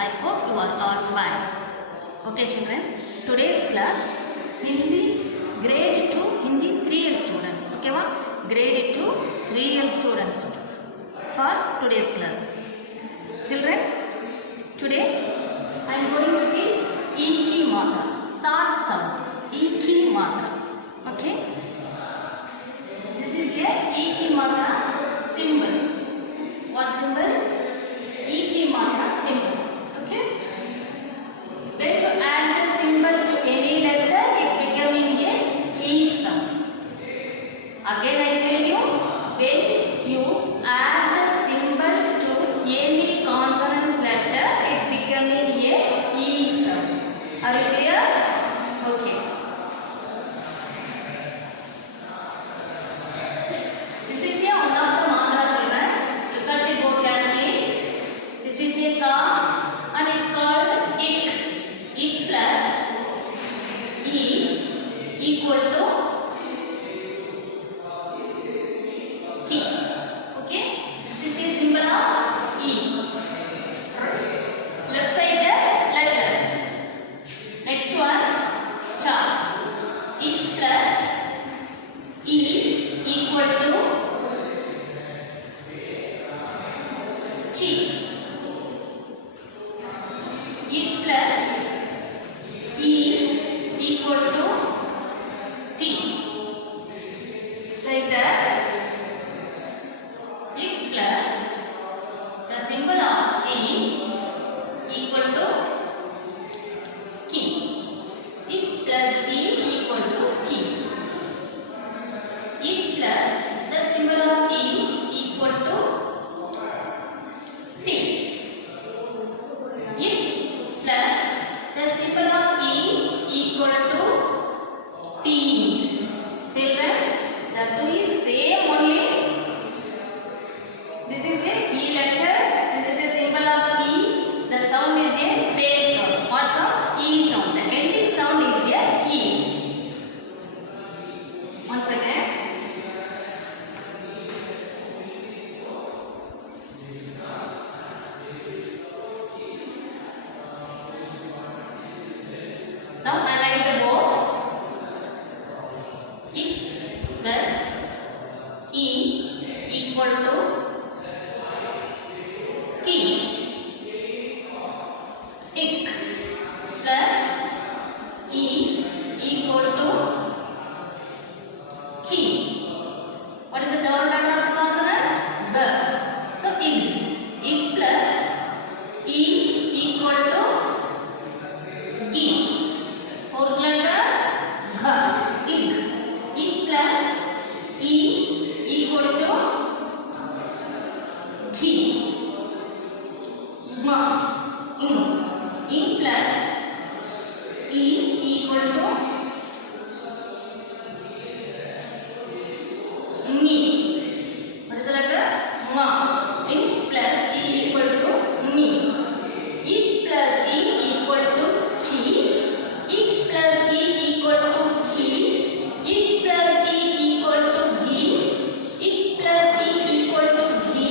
I hope you are all fine. Okay children, today's class Hindi grade 2 Hindi 3L students. Okay va? Grade 2 3L students for today's class. Children, today I am going to teach E ki matra, short sound, E ki matra. Okay? This is a E ki matra symbol. What symbol? E ki matra symbol. Okay? When you add the symbol to any letter, it becoming a E sound. Again I tell you, when you add the symbol to any consonants letter, it becoming a E sound. Are you clear? Okay. This is a one of the mantra children. Look at the board carefully. This is a ka and it's called ik. Ik plus E equal to ki. Okay? This is a symbol of E. Left side the letter. Next one, cha. Ich plus E equal to chi. It plus E equal to T. Like that. It plus the symbol of E equal to ki. It plus E equal to ki. It plus the symbol of E equal to T. It plus the symbol of E equal to T. Children, the two is same only. This is a E letter. This is a symbol of E. The sound is a same sound. What sound? E sound. The ending sound is a E. Once again. Now I write the board. Ik plus E equal to ki. Ik plus E equal to ki. What is the third letter of the consonants? G. So in. Ik plus E equal to ki. Fourth letter, gha, ik. Ik plus E equal to ki. Ma, in. In plus E equal to ni. What is the letter? Ma. In plus E equal to ni. Ik plus E equal to ki. Ik plus E equal to ki. Ik plus E equal to gi. Ik plus E equal to gi.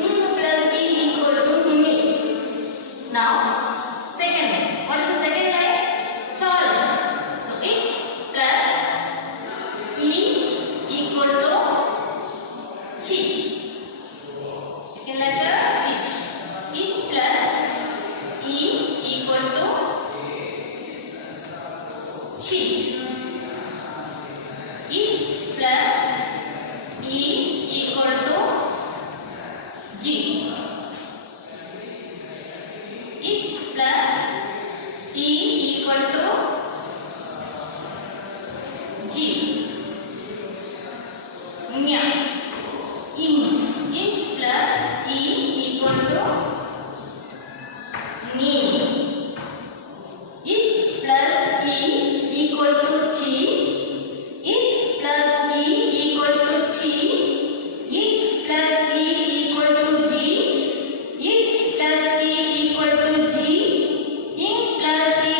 Ng plus E equal to ni. Now, second line. What is the second line? Chal. So, ich plus E equal to chi. Second letter, ich. Ich plus E equal to chi. Ich plus E equal to G. Ich plus E equal to G. Nya. Inch. Inch plus E equal to ni. Inch plus E equal to chi. Inch plus E equal to chi. Inch plus E equal to G. Inch plus E equal to G. Ink plus E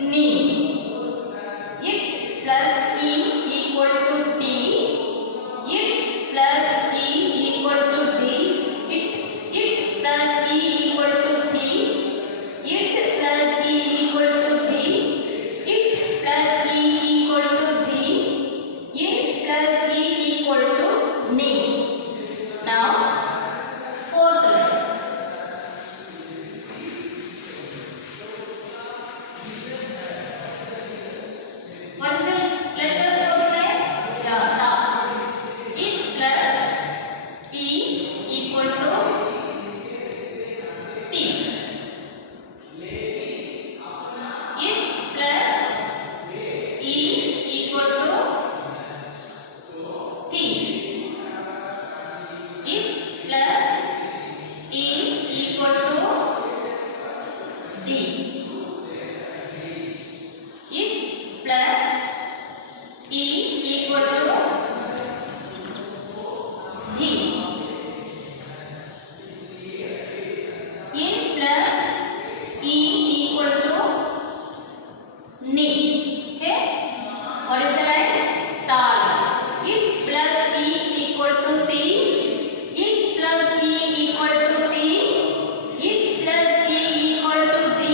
knee. It plus e equal to t. It plus e equal to d. It plus e equal to t. It plus e equal to d. It plus e equal to d. It plus e equal to knee. Now fourth letter. What is the letter fourth letter? Yeah, ta. It plus e equal to t. It plus e equal to t. It plus e equal to d. It plus e equal to d. In plus e equal to knee. Okay? What is the line? Tal. It plus e equal to t. It plus e equal to t. It plus e equal to d.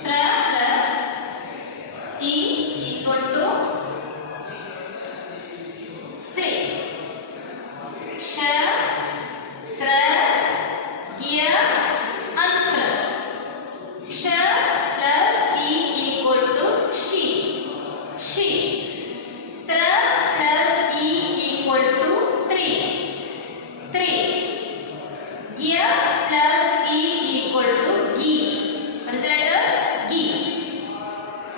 Sra plus E equal to Sri. Sh, Tra, Gya, Ansra. Sh plus E equal to She. She. Tra plus E equal to 3. 3. Gya plus E equal to Gi. What is the letter? Gi.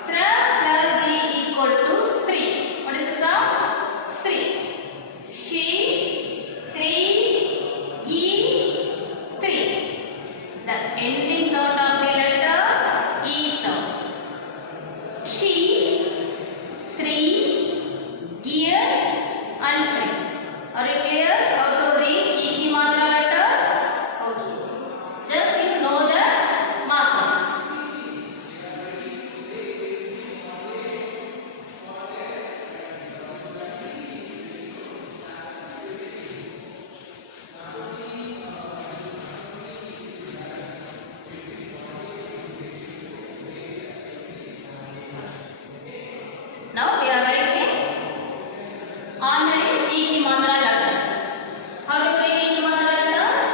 Sra plus E equal to Sri. What is the sound? Sri. She, 3, Gi, Sri. The ending sound of the letter E sound. She, 3, Gya, and Sri. Are you clear how to read Iki Matra letters? Okay. Just you know the markers. Now we are writing ordinary Iki Matra letters. How do you write Iki Matra letters?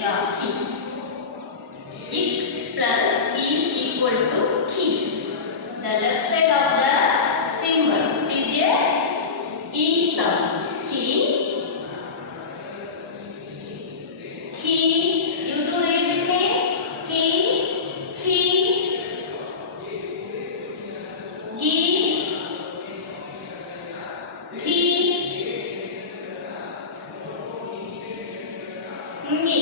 Yeah, Ki. Ik plus E equal to Ki. The left side of the symbol is a E sound. Ki. Ki. You to read with me. Ki. Ki. Gi. Ki. Ni.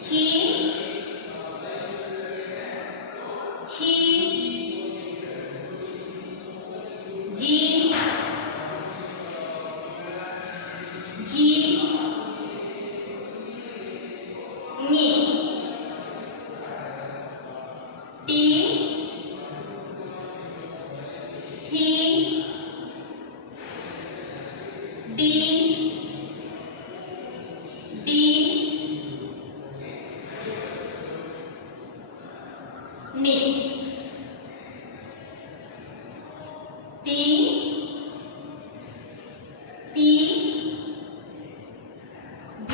Chi. Chi. Ji. Ji. Ni. Ti. Thi. Di. Di. Ni. Ti. Ti.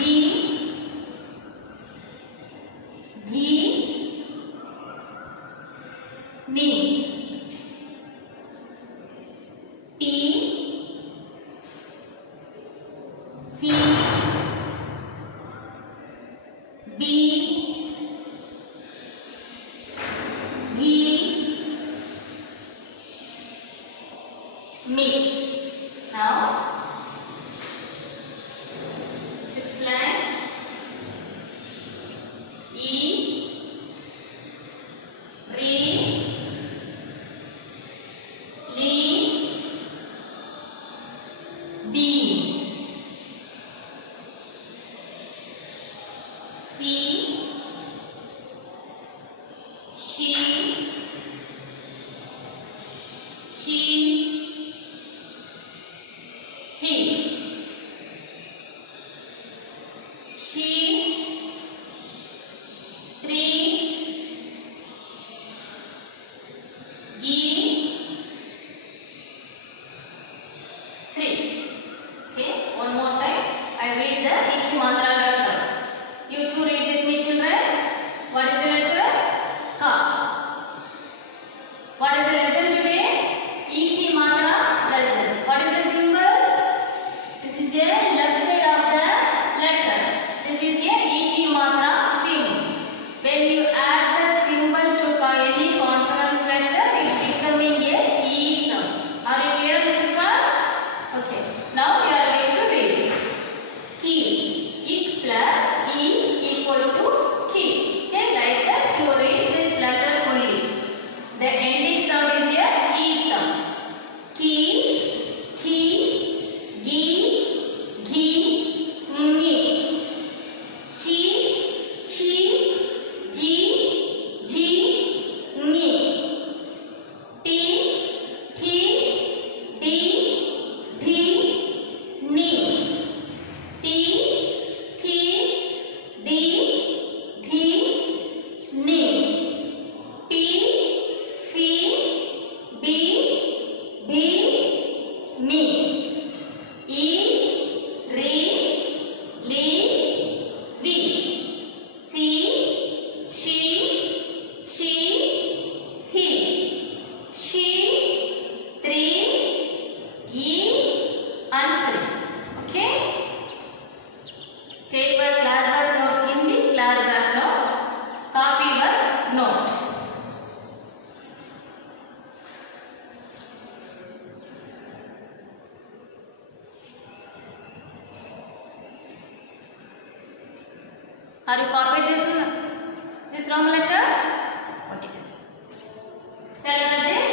Di. Di. Ni. Ti. Fi. Bi. Gi. Mi. Now, sixth line. E. Re. Li. Bi. Si. She. She. He. She. 3. Gi. Sri. Okay, one more time. I read the Iki Matra letters. You two read with me, children. What is the letter? Ka. What is the lesson today? Iki Matra lesson. What is the symbol? This is a left side of the letter. This is a Iki Matra symbol. When you add the symbol to any consonant letter, it is becoming a E sound. Are you clear this one? Okay. Now we are going to read. Ki. Ik Are you copied this wrong letter? Okay. Shall I this?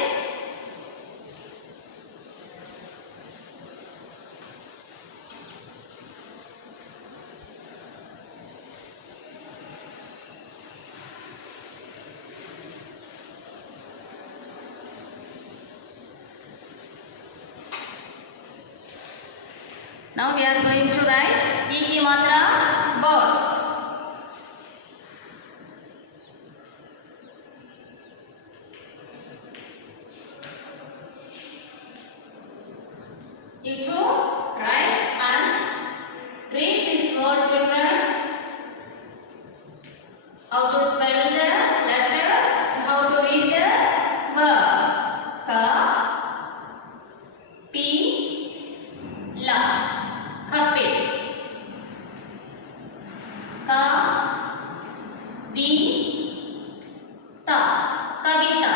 Now we are going to write E की मात्रा words. You to write and read this word, children. How to spell the letter and how to read the verb. Ka, pi, la. Kapil. Ka, bi, ta. Kavita.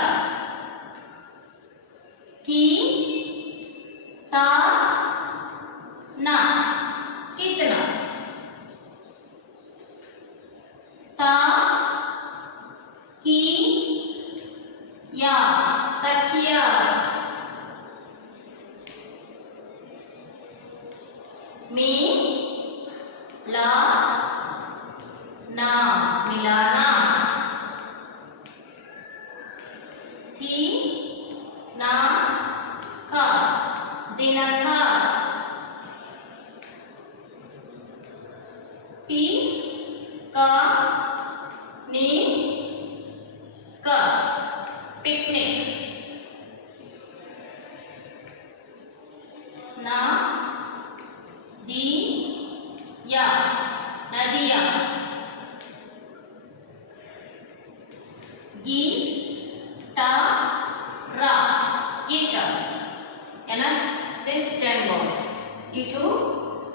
Ki, ta, na. Kitna. Ta, ki, ya. Takiya. Mi, la, na. Milana. Thi, na, ka. Dinaka. Pi, ka, ni, ka. Picnic. Na, di, ya. Nadia. Gi, ta, ra. Guitar. Enough this 10 words. You to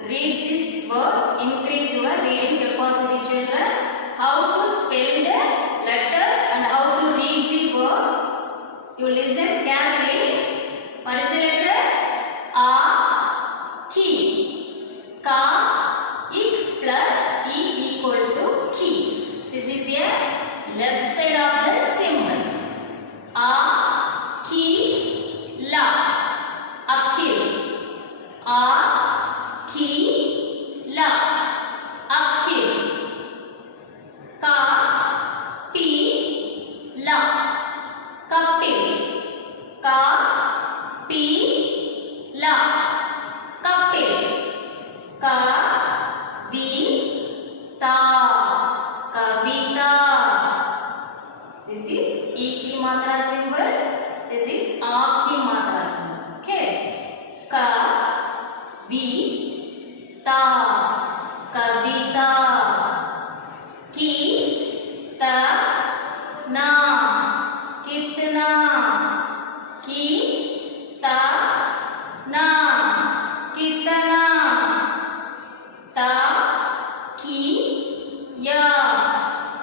read this word, increase your reading capacity, children. How to spell the letter and how to read the word. You listen carefully. What is the letter? A, ki. Ka, ik plus e equal to ki. This is a left side of the symbol. A, ki, la. Akhil. A, ki, la. Akhil. Ka, pi, la. Kapil. Ka, pi, la. Kapil. Ka, bi, ta. Kavita. This is E की मात्रा symbol. This is A की मात्रा symbol. Okay. Ka, vi, ta. Kavita. Ki, ta, na. Kitna. Ki, ta, na. Kitna. Ta, ki, ya.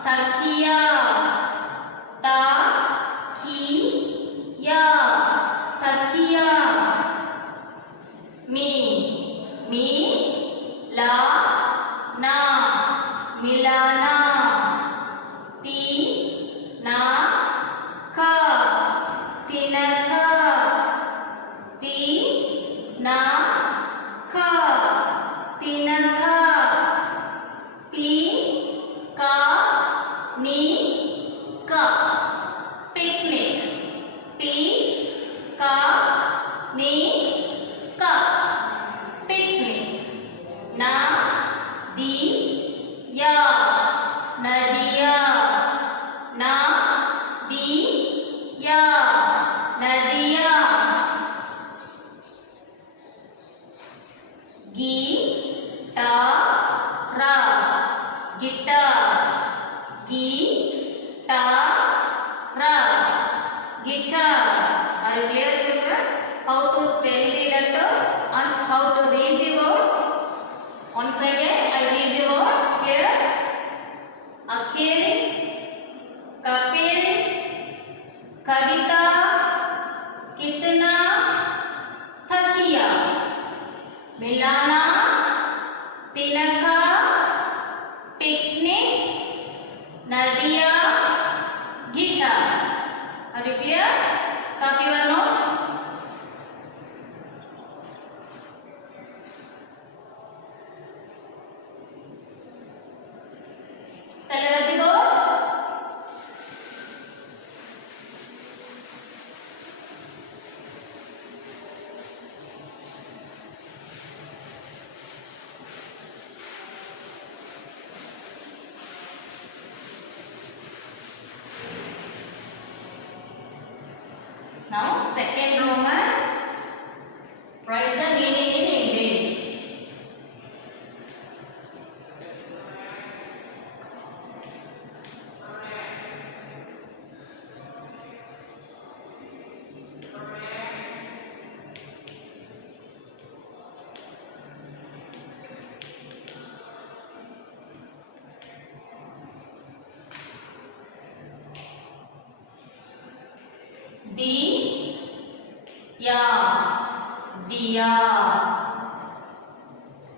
Takiya. Ta, ki, ya. Takiya. Mi, la, na. Milana. Ti, na, ka. Tinaka. Ti, na, ka. Tinaka. Pi, ka, ni, ka. Picnic. Pi, ka, ni, ka. Picnic. Na, di, ya. Nadia. Na, di, ya. Nadia. Gi, ta, ra. Guitar. Gi, ta, ra. Guitar. Are you clear, children? How to spell the letters and how to read the words? Once again, I read the words. Clear? Akhil, Kapil, Kavita, Kitna, Thakiya, Milana, Tinaka, picnic, nadia, guitar. Are you clear? Copy your note. Center of the board. Now second Roman, write the meaning in English. Diya, diya.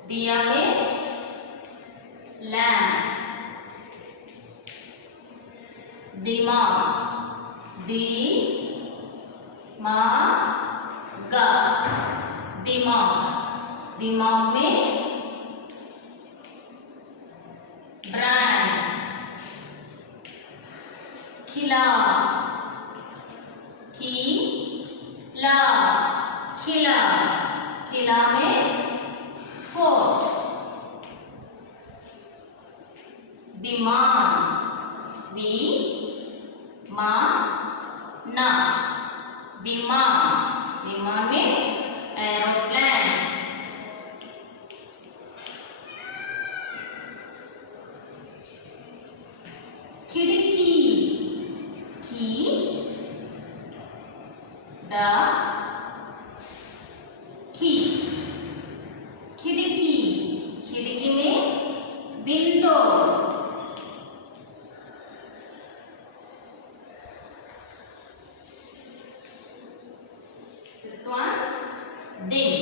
Diya means lamp. Dimag, di-ma-ga. Dimag. Dimag means brand. Khila, khila, khila. Khila means fort. Viman, vi-ma-na. Viman. Viman means aeroplane. Khidki, ki-da-ki. Khidki. Khidki means window. This one, din.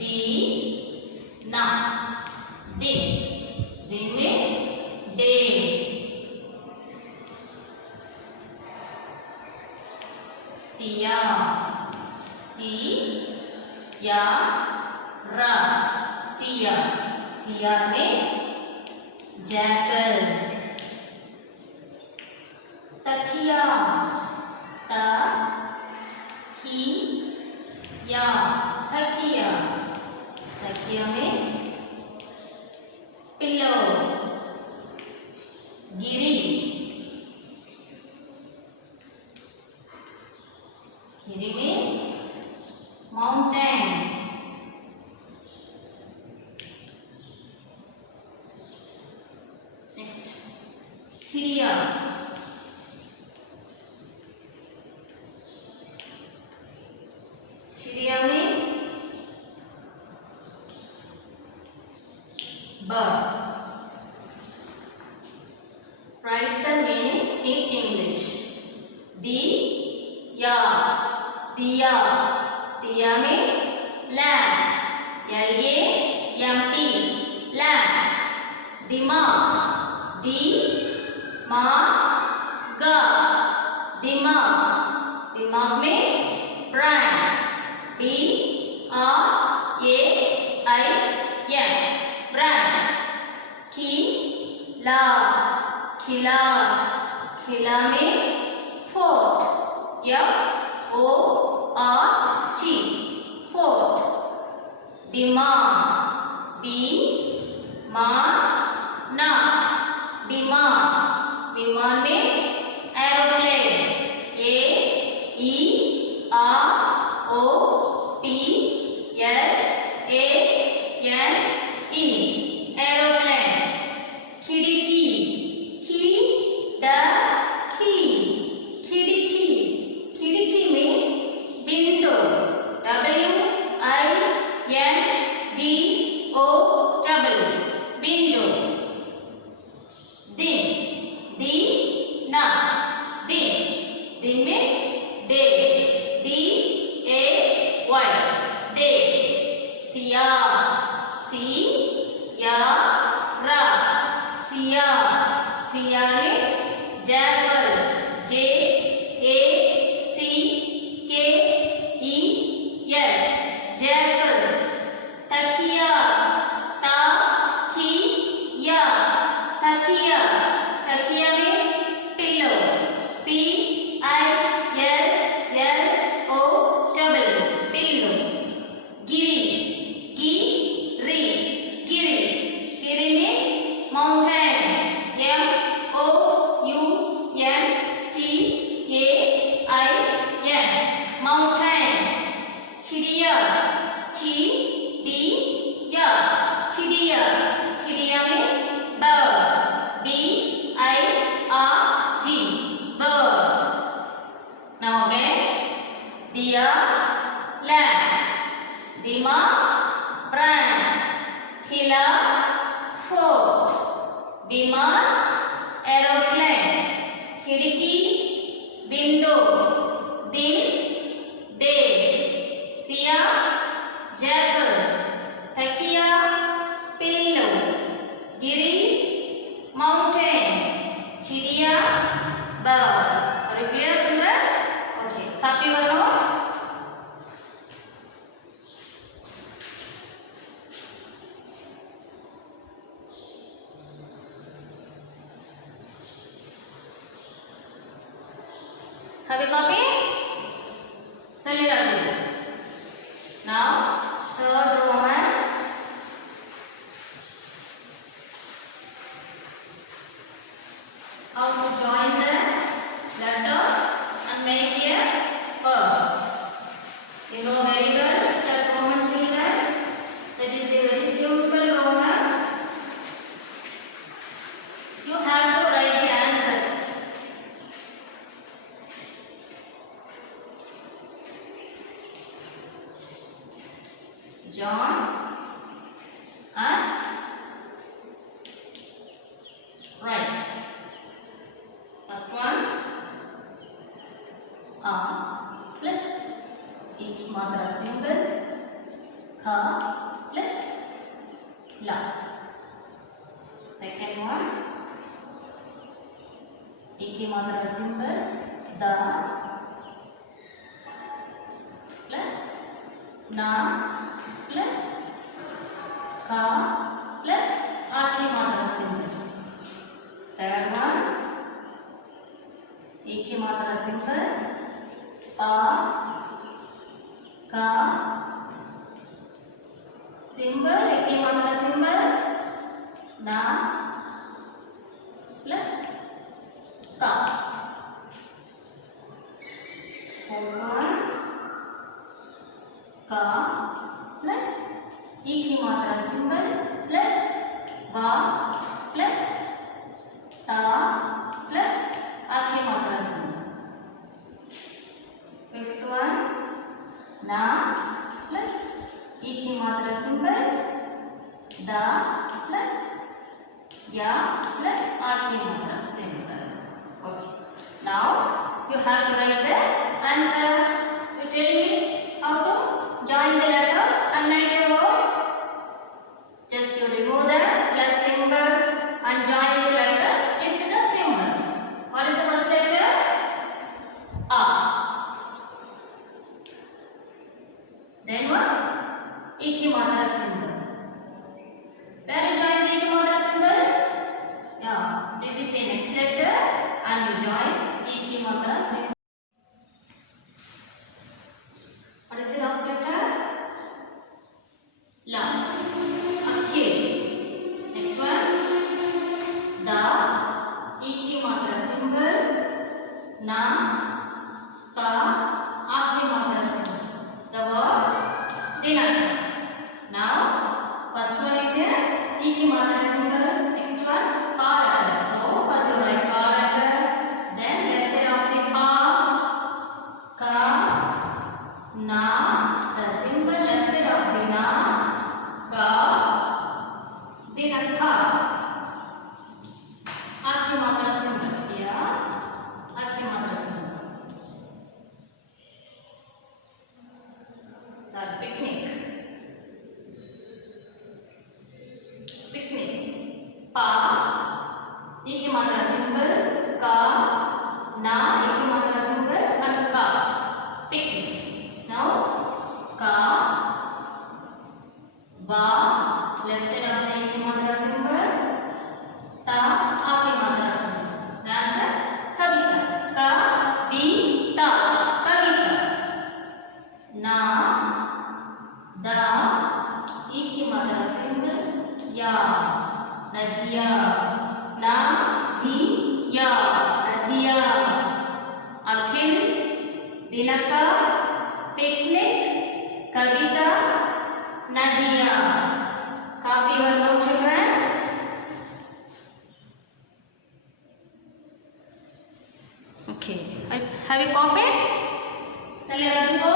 Di-na. Din. Din means day. Siya, si-ya-ra. Siya. Siya means jackal. Takiya, ta-ki-ya. Takiya. Takiya means pillow. Giri. Giri means mountain. Next, Chidiya. Chidiya means bird. Write the meanings in English. Diya. Diya. Diya means lamp. L-A-M-P. Lamp. Dimag. Di-ma-ga. Dimag. Dimag means brain. B-R-A-I-N. Brain. Khila. Khila. Khila means fort. F-O-R-T. Fort. Viman. Vi-ma-na. Viman. Viman means aeroplane. A-E-R-O-P-L-A-N-E. Aeroplane. Khidki. Ki-da-ki. Khidki. Khidki means window. W-I-N-D-O-W. Window. Sia. Sia means jackal. J A C K E L. Jackal. Takiya. Ta-ki-ya. Takiya. Takiya means pillow. P-I-L-L-O-W. Pillow. Giri. Giri. Giri. Giri means mountain. M-O-U-N-T-A-I-N. Mountain. Chidiya. Chi-di-ya. Chidiya. Chidiya means bird. B-I-R-D. Bird. Now again. Diya. Lamp. Dima. Brand. Khila. Fort. Biman. Aeroplane. Khidki. Window. Din. Day. Sia. Jackal. Takiya. Pillow. Giri. Mountain. Chidiya. Bird. Are you clear, children? Okay. Copy your note. Have you copy? Send it out. Now, third Roman. How to join the letters and make a verb. You know very well that Roman, children. That is a very simple Roman. You have to write the answer. John and right. First one A plus ek matra symbol kha plus la. Second one ek matra symbol da plus na plus ka plus आखिरी मात्रा symbol. Third one एक ही मात्रा symbol पा का symbol एक ही मात्रा symbol ना plus का. Fourth one का प्लस एक ही मात्रा सिंबल प्लस वा प्लस ता प्लस आखिरी मात्रा सिंबल. फिफ्थ वन ना प्लस एक ही मात्रा सिंबल दा प्लस या प्लस आखिरी मात्रा symbol. Okay. Now you have to write the answer. You tell me how to join the letters and make your words. Just you remove the plus symbol and join the letters with the symbols. What is the first letter? A. Then what? एक ही मात्रा symbol. Where you join the एक ही मात्रा symbol? Yeah, this is the next letter and you join एक ही मात्रा symbol. What is the last letter? La. Okay. Next one. Da. एक ही मात्रा symbol. Na. Ka. आखिरी मात्रा symbol. The word dinner. Now, first one is a एक ही मात्रा symbol. Next one, pa letter. So, first you write pa letter. Then left side of the pa. Ka. Na. The symbol left side of the na. Ka. Then ka. आखिरी मात्रा symbol. Yeah. आखिरी मात्रा symbol. Sorry, picnic. Picnic. Pa. एक ही मात्रा simple का ना एक ही मात्रा सिंपल and का picnic. Now का बा लेफ्ट साइड आता है एक ही मात्रा सिंपल ता आखिरी मात्रा सिंपल आंसर कविता कविता कविता ना दा एक ही मात्रा सिंपल या नदिया नदिया नदिया अखिल दिनका picnic Kavita Nadia copy your note children okay have you copied shall you ready go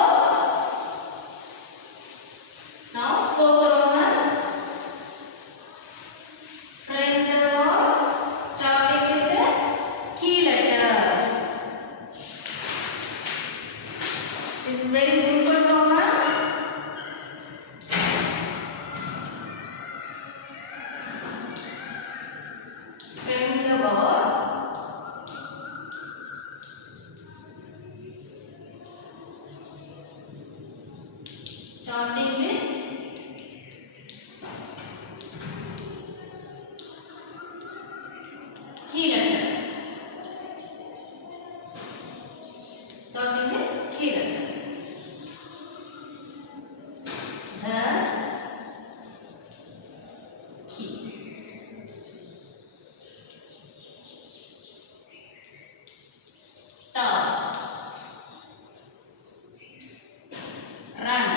now go Roman frame the word starting with the key letter this is very simple Roman frame the word starting with key letter starting with key letter the key ta run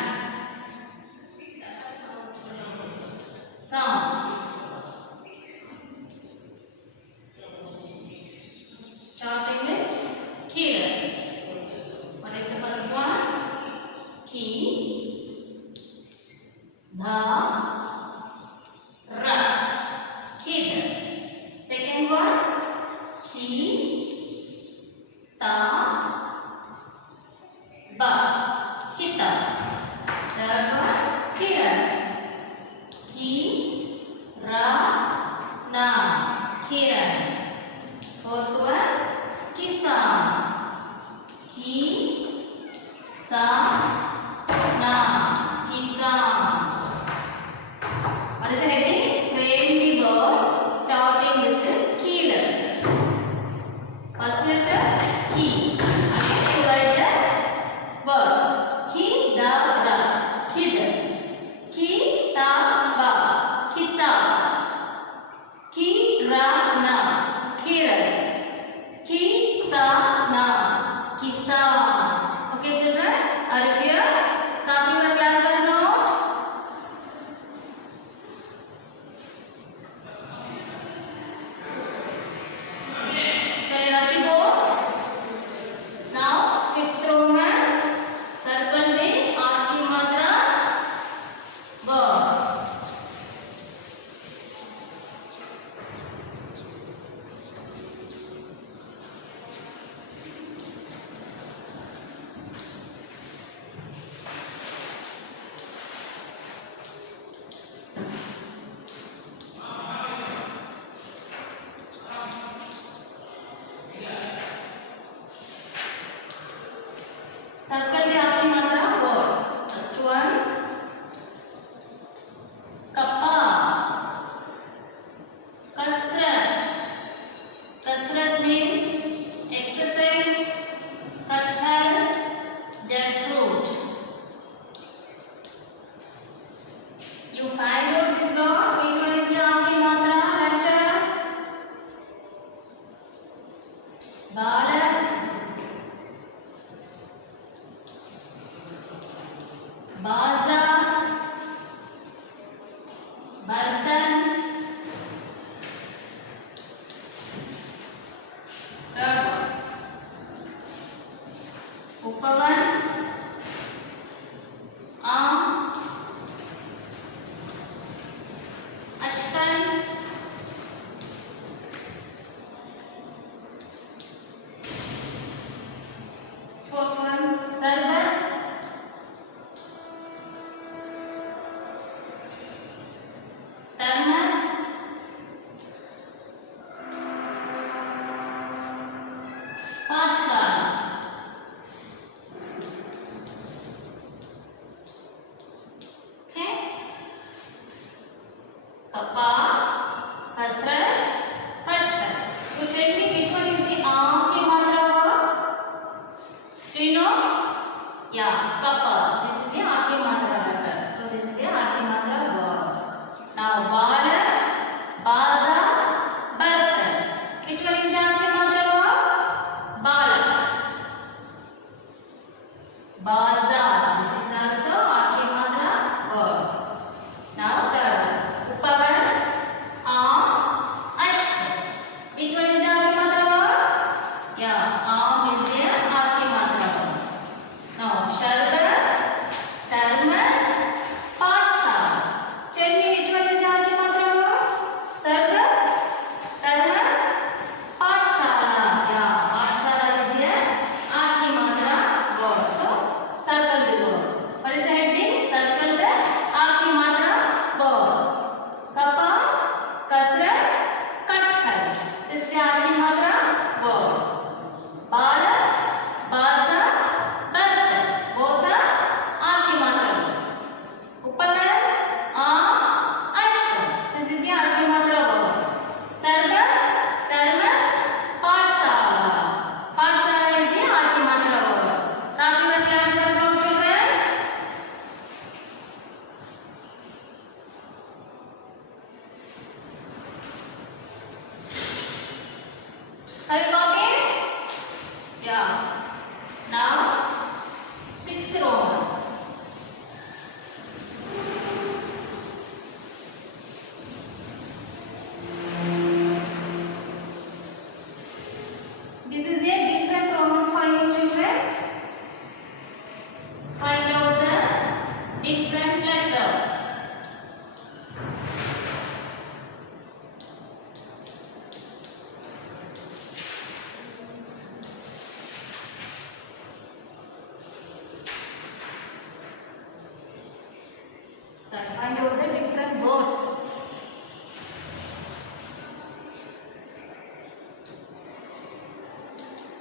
sound starting with key letter what is the first one key dha ra kid second one key ta ba kita third one kiran ki ra na kiran fourth one kisan ki sa na kisan what is the heading frame the word starting with the key letter first letter key again to write the word ki da ra kid ki ta ba kita ki ra na kiran ki sa na kisan okay children are you clear copy your class note shall you ready go now fifth Roman circle में आखिरी मात्रा verb circle में आखिरी मात्रा words first one कपास कसरत कसरत means exercise कटहल jackfruit you find out this word which one is the आखिरी मात्रा letter बालक बाजार बर्तन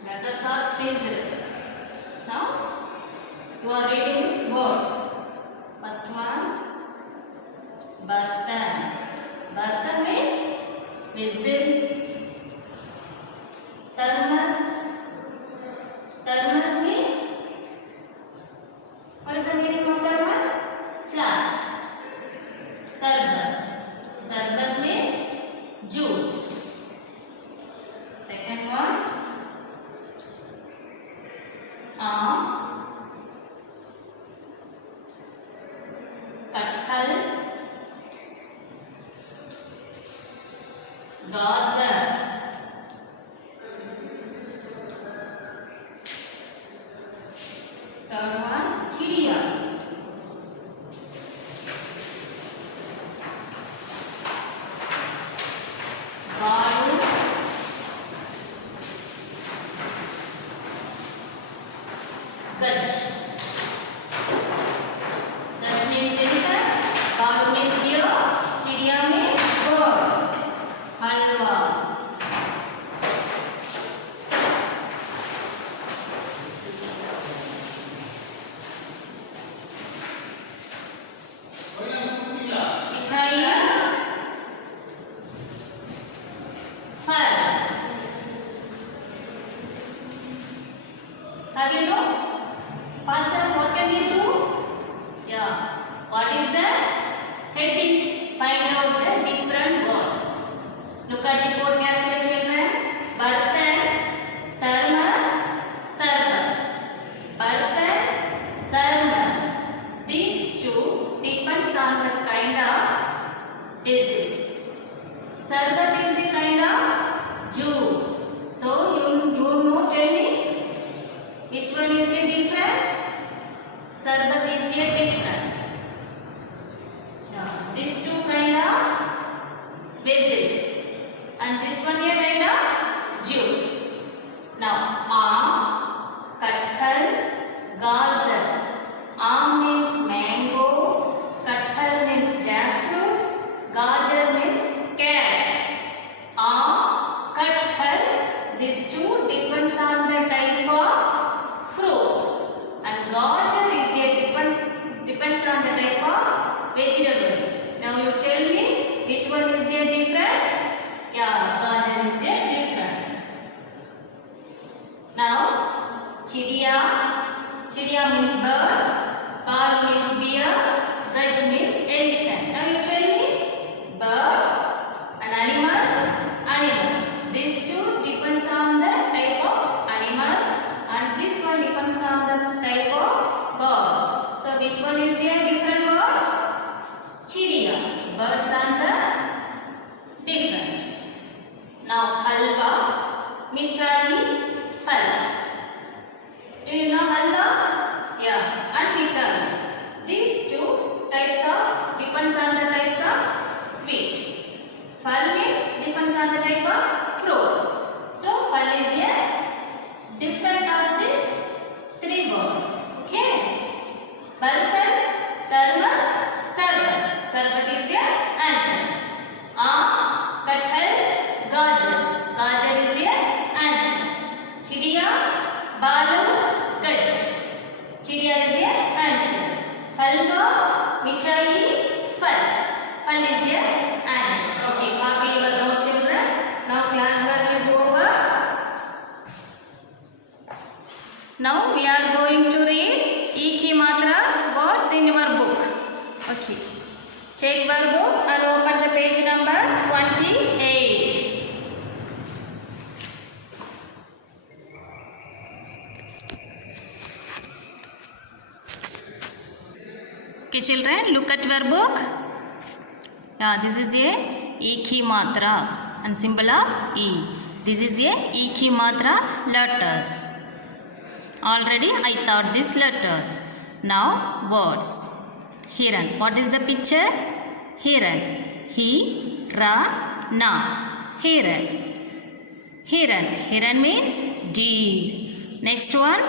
Letters are fixed. Now you are reading words. First one, Bartan. Bartan means vessel. Thermos. Thermos means, what is the meaning of thermos? Flask. Sarbat. Sarbat means juice. Second one, kathal, gazer. Third one, chidiya. Balu, gaj. Gaj means elephant, balu means deer, chidiya means bird. Halwa. Mithai, fal. Have you know? Further, what can we do? Yeah. What is the heading? Find out the different words. Look at the board carefully, children. Bartan, thermos, sarbat. Bartan, thermos. These two depends on the kind of disease. Sarbat is a kind of juice. So you know, tell me which one is a different? Sarbat is a different. Now these two kind of vessels and this one a kind of juice. Now kathal, gazer. Means mango, kathal means jackfruit, gazer means carrot. Kathal, these two depends on the type of fruits and gazer is a depends on the type of vegetables. Now you tell me which one is a different? Yeah, gazer is a different. Now chidiya. Chidiya means bird. Balu means deer, gaj means elephant. Now you tell me, bird and animal. These two depends on the type of animal and this one depends on the type of birds. So which one is here different birds? Chidiya. Birds are the different. Now halwa, mithai, fal. Do you know halwa? Yeah, and mithai. These two types of depends on the types of sweet. Fal means depends on the type of fruits. So fal is a different of these three words. Okay. Bartan, thermos, sarbat. Sarbat is your answer. Kathal, gazer. Gazer is your answer. Chidiya, balu, gaj. Chidiya is your answer. Halwa, mithai, fal. Fal is your answer. Okay, copy your note, children. Now class work is over. Now we are going to read ek hi matra words in your book. Okay. Check your book and open the page number 28. Okay, children, look at your book. Yeah, this is a ek hi matra and symbol of E. This is a ek hi matra letters. Already I taught these letters. Now words. Hiran. What is the picture? Hiran. Hi, ra, na. Hiran. Hiran. Hiran means deer. Next one.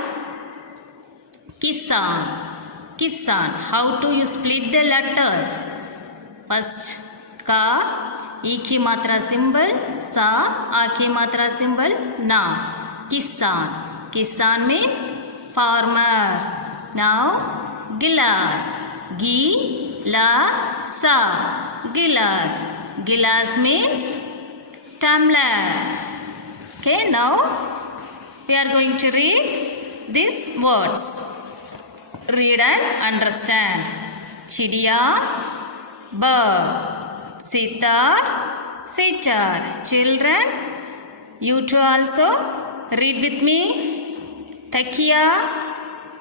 Kisan. Kisan. How do you split the letters? First, ka, ek hi matra symbol, sa, ak hi matra symbol, na. Kisan. Kisan means farmer. Now gilas. Gi-la-sa. Gilas. Gilas means tumbler. Okay, now we are going to read these words. Read and understand. Chidiya, bird. Sitar, sitar. Children, you too also read with me. Takiya,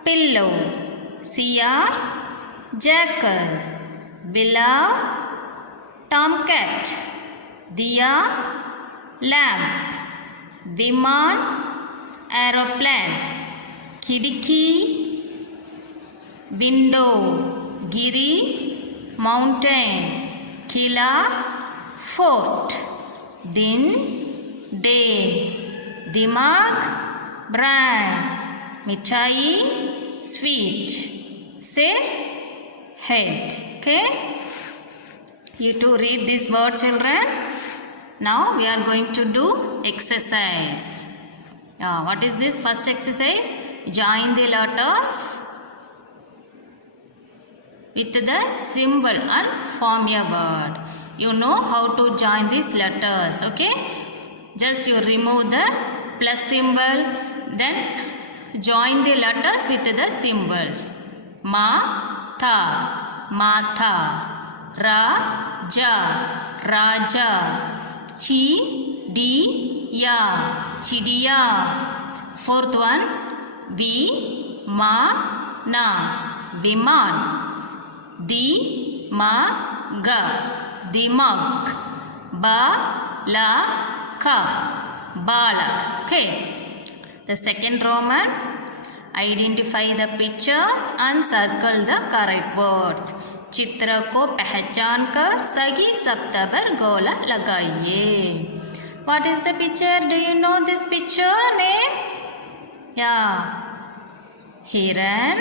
pillow. Siya, jackal. Bilal, tomcat. Diya, lamp. Viman, aeroplane. Kidiki, window. Giri, mountain. Kila, fort. Din, day. Dimag, brain. Mithai, sweet. Sir, head. Okay, you to read this word, children. Now we are going to do exercise. What is this first exercise? Join the letters with the symbol and form a word. You know how to join these letters. Okay, just you remove the plus symbol, then join the letters with the symbols. Ma, tha, matha. Ra, ja, raja. Chi, di, ya, chidiya. Fourth one, vi, ma, na, viman. Di, ma, ga, dimag. Ba, la, ka, balak. Okay, the second Roman. Identify the pictures and circle the correct words. चित्र को पहचान कर सही शब्द पर गोला लगाइए. What is the picture? Do you know this picture name? Yeah. Hiran,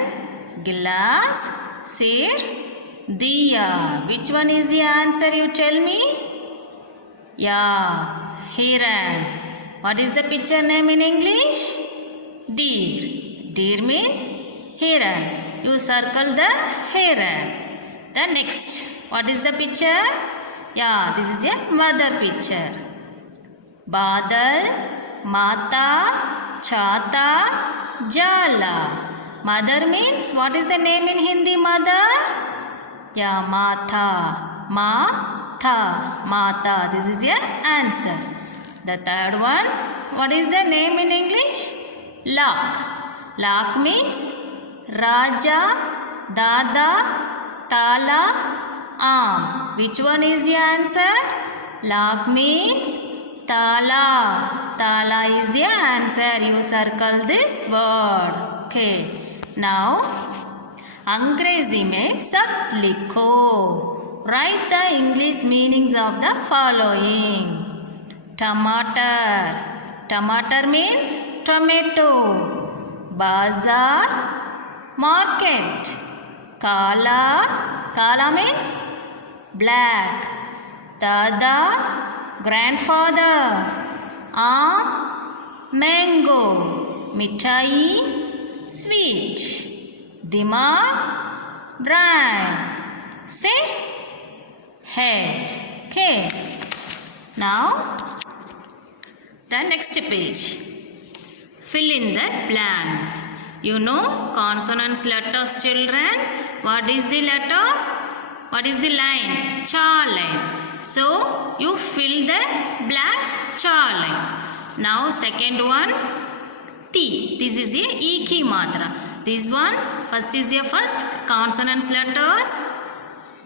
glass, sir, diya. Which one is the answer? You tell me. Yeah. Hiran. What is the picture name in English? Deer. Deer means Hiran. You circle the Hiran. The next, what is the picture? Yeah, this is a mother picture. Badal, Mata, Chata, Jala. Mother means, what is the name in Hindi, mother? Yeah, Matha. Ma-tha. Mata. This is your answer. The third one, what is the name in English? Lock. Lock means Raja, Dada, Tala, Am. Which one is the answer? Lock means Tala. Tala is the answer. You circle this word. Okay. Now, अंग्रेजी में शब्द लिखो. Write the English meanings of the following. Tomato. Tomato means tomato. Bazaar, market. Kala. Kala means black. Dada, grandfather. Aam, mango. Mithai, sweet. Dimag, brain. Sir, head. Okay. Now, the next page. Fill in the blanks. You know consonants, letters, children. What is the letters? What is the line? Cha line. So, you fill the blanks, cha line. Now, second one, ti. This is a e ki matra. This one, first is a first consonants, letters.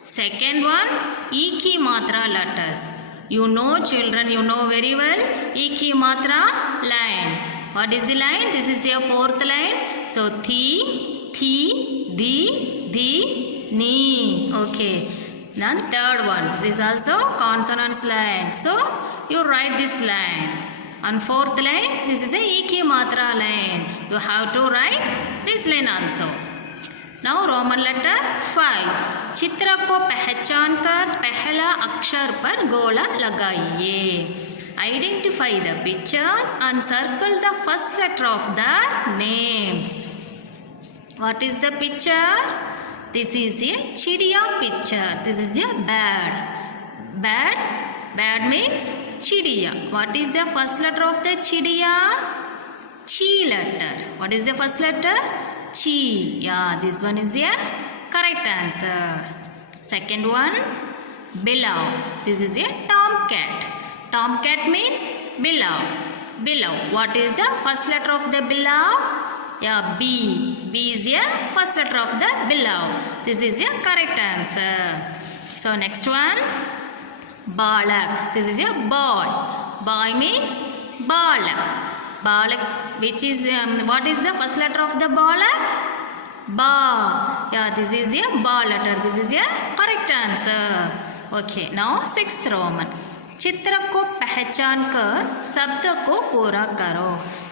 Second one, e ki matra letters. You know, children, you know very well. E ki matra line. What is the line? This is your fourth line. So, thi, di, ni. Okay. Then third one. This is also consonants line. So, you write this line. On fourth line, this is a Eki Matra line. You have to write this line also. Now, Roman letter 5. चित्र को पहचान कर पहला अक्षर पर गोला लगाइए. Identify the pictures and circle the first letter of their names. What is the picture? This is a chidiya picture. This is a bird. Bird means chidiya. What is the first letter of the chidiya? Chi letter. What is the first letter? Chi. Yeah, this one is a correct answer. Second one, below. This is a tomcat. Tomcat means below. Below. What is the first letter of the below? Yeah, B. B is a first letter of the below. This is a correct answer. So next one, balak. This is a boy. Boy means balak. Balak, which is what is the first letter of the balak? Ba. Yeah, this is a ba letter. This is a correct answer. Okay, now sixth Roman. चित्र को पहचान कर शब्द को पूरा करो.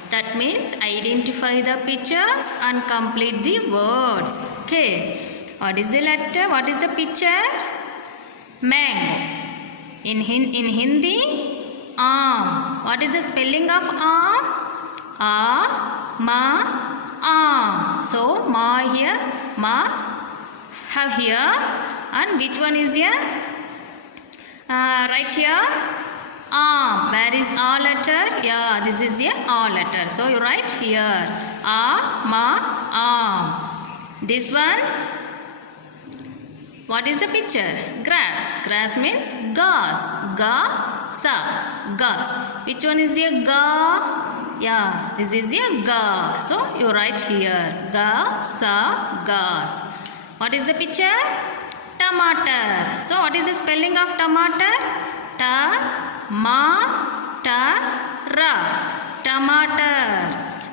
That means identify the pictures and complete the words. Okay. What is the letter? What is the picture? Mango. In Hindi, aam. What is the spelling of aam? A, ma, aam. So ma here, ma have here, and which one is here? Right here, aam. Where is a letter? Yeah, this is a a letter. So you write here, a, ma, aam. This one, what is the picture? Grass. Grass means grass. Ga, sa, grass. Which one is a ga? Yeah, this is a ga. So you write here, ga, sa, gas. What is the picture? Tomato. So what is the spelling of tomato? Ta, ma, ta, ra. Tomato.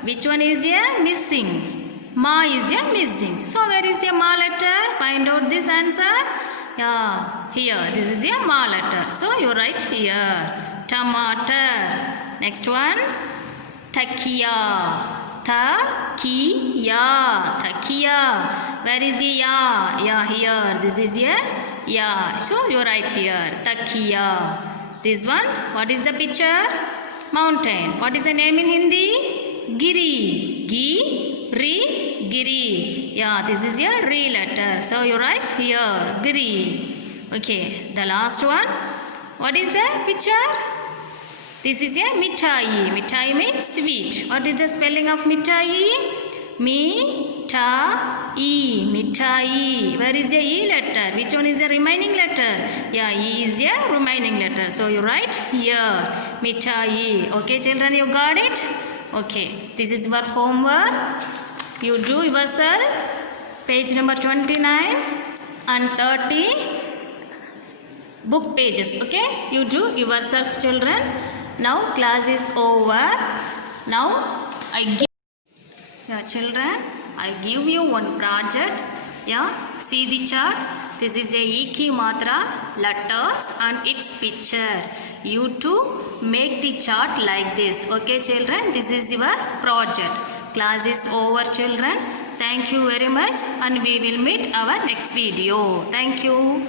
Which one is here? Missing. Ma is here missing. So where is your ma letter? Find out this answer. Yeah, here. This is your ma letter. So you write here, tomato. Next one, takiya. Takiya. Takiya. Where is your ya? Ya here. This is your ya. So you write here, takiya. This one, what is the picture? Mountain. What is the name in Hindi? Giri. Giri. Yeah, this is your re letter. So you write here, Giri. Okay, the last one. What is the picture? This is a mithai. Mithai means sweet. What is the spelling of mithai? Mi-ta-i. Mithai. Where is the e letter? Which one is the remaining letter? Yeah, e is a remaining letter. So you write here, mithai. Okay, children, you got it? Okay, this is your homework. You do yourself. Page number 29 and 30. Book pages. Okay, you do yourself, children. Now class is over. Now children, I give you one project. Yeah, see the chart. This is a Iki Matra letters and its picture. You too make the chart like this. Okay, children, this is your project. Class is over, children. Thank you very much, and we will meet our next video. Thank you.